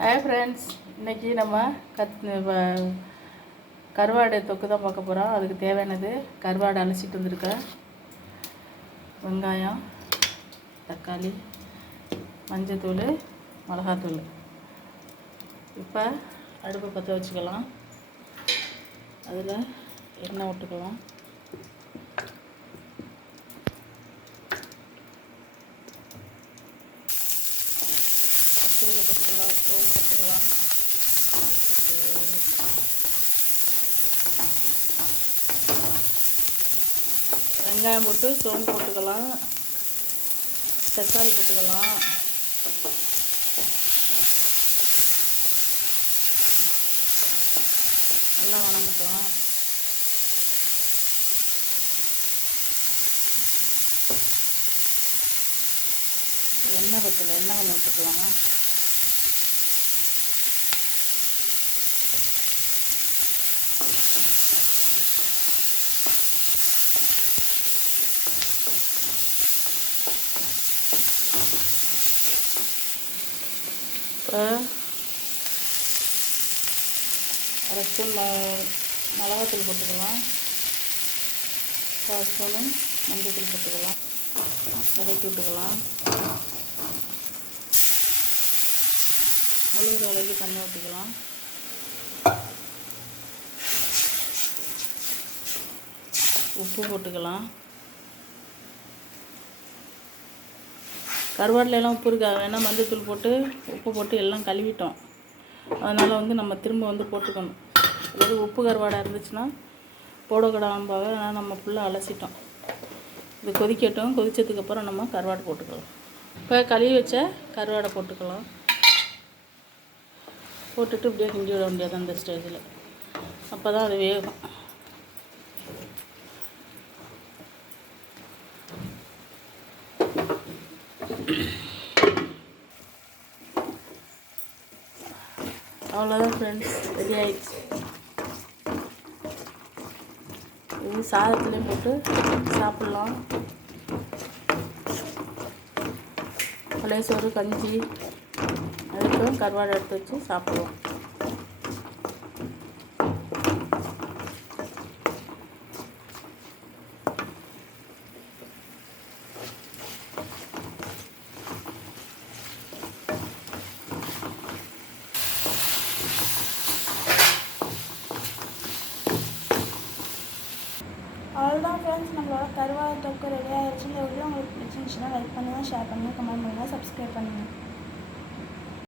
Hi friends, இன்றைக்கி நம்ம கருவாடு தொக்கு தான் பார்க்க போகிறோம். அதுக்கு தேவையானது கருவாடு அலசிட்டு வந்திருக்கேன், வெங்காயம், தக்காளி, மஞ்சத்தூள், மிளகாத்தூள். இப்போ அடுப்பை பற்ற வச்சுக்கலாம். அதில் எண்ணெய் விட்டுக்கலாம். கத்திரிக்காய் போட்டுக்கலாம், சோம்பு போட்டுக்கலாம், வெங்காயம் போட்டு சோம்பு போட்டுக்கலாம், தக்காளி போட்டுக்கலாம், நல்லா வணங்கட்டும். எண்ணெய் பற்றல, எண்ணெய் கொஞ்சம் விட்டுக்கலாம். இப்போ அரை ஸ்பூன் மிளகாத்தூள் போட்டுக்கலாம், 1 ஸ்பூனு மஞ்சள் போட்டுக்கலாம், வதக்கி விட்டுக்கலாம். முழுகிற அளவுக்கு தண்ணி ஊற்றிக்கலாம். உப்பு போட்டுக்கலாம். கருவாட்டிலலாம் உப்பு இருக்கா வேணால் மஞ்சத்தூள் போட்டு உப்பு போட்டு எல்லாம் கழுவிட்டோம். அதனால் நம்ம திரும்ப போட்டுக்கணும். அதாவது உப்பு கருவாடாக இருந்துச்சுன்னா போடக்கூடாதும்பாங்க. ஆனால் நம்ம ஃபுல்லாக அலசிட்டோம். இது கொதிக்கட்டும். கொதித்ததுக்கப்புறம் நம்ம கருவாடு போட்டுக்கலாம். இப்போ கழுவி வச்ச கருவாடை போட்டுக்கலாம். போட்டுட்டு இப்படியே கிண்டி விட முடியாது அந்த ஸ்டேஜில். அப்போ தான் அது வேகும். அவ்வளோதான் ஃப்ரெண்ட்ஸ், ரெடி ஆயிடுச்சு. இது சாதத்துலேயும் போட்டு சாப்பிட்லாம். பழைய சோறு, கஞ்சி, அதுக்கும் கருவாடு எடுத்து வச்சு சாப்பிடுவோம். அவ்வளோதான் ஃப்ரெண்ட்ஸ், நம்மளோட கருவாடு தொக்கு ரெடி ஆகிடுச்சு. இந்த வீடியோ உங்களுக்கு பிடிச்சிருந்துச்சுன்னா லைக் பண்ணுங்கள், ஷேர் பண்ணுங்கள், கமெண்ட் பண்ணுங்கள், சப்ஸ்கிரைப் பண்ணுங்கள்.